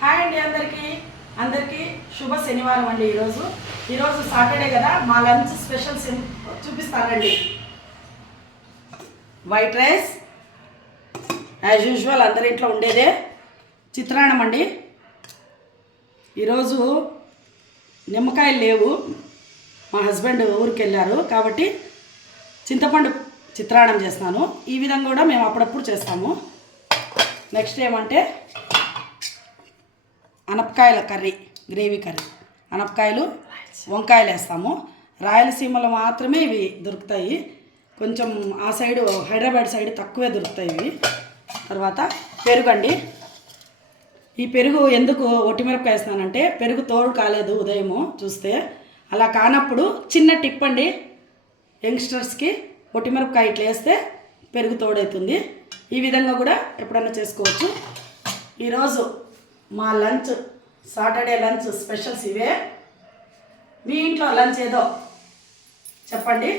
Hi అండి అందరికీ శుభ శనివారం అండి. ఈరోజు సాటర్డే కదా, మా లంచ్ స్పెషల్ చూపిస్తానండి. వైట్ రైస్ యాజ్ యూజువల్ అందరి ఇంట్లో ఉండేదే. చిత్రాన్నం అండి. ఈరోజు నిమ్మకాయలు లేవు, మా హస్బెండ్ ఊరికి వెళ్ళారు కాబట్టి చింతపండు చిత్రాన్నం చేస్తున్నాను. ఈ విధంగా కూడా మేము అప్పుడప్పుడు చేస్తాము. నెక్స్ట్ ఏమంటే అనపకాయల కర్రీ, గ్రేవీ కర్రీ. అనపకాయలు వంకాయలు వేస్తాము. రాయలసీమలో మాత్రమే ఇవి దొరుకుతాయి, కొంచెం ఆ సైడు హైదరాబాద్ సైడ్ తక్కువే దొరుకుతాయి ఇవి. తర్వాత పెరుగు అండి. ఈ పెరుగు ఎందుకు ఒట్టిమిరపకాయ వేస్తున్నానంటే పెరుగు తోడు కాలేదు ఉదయము చూస్తే. అలా కానప్పుడు చిన్న టిప్ అండి, యంగ్స్టర్స్కి ఒట్టిమిరపకాయ ఇట్లా వేస్తే పెరుగు తోడవుతుంది. ఈ విధంగా కూడా ఎప్పుడన్నా చేసుకోవచ్చు. ఈరోజు మా లంచ్, సాటర్డే లంచ్ స్పెషల్స్ ఇవే. మీ ఇంట్లో లంచ్ ఏదో చెప్పండి.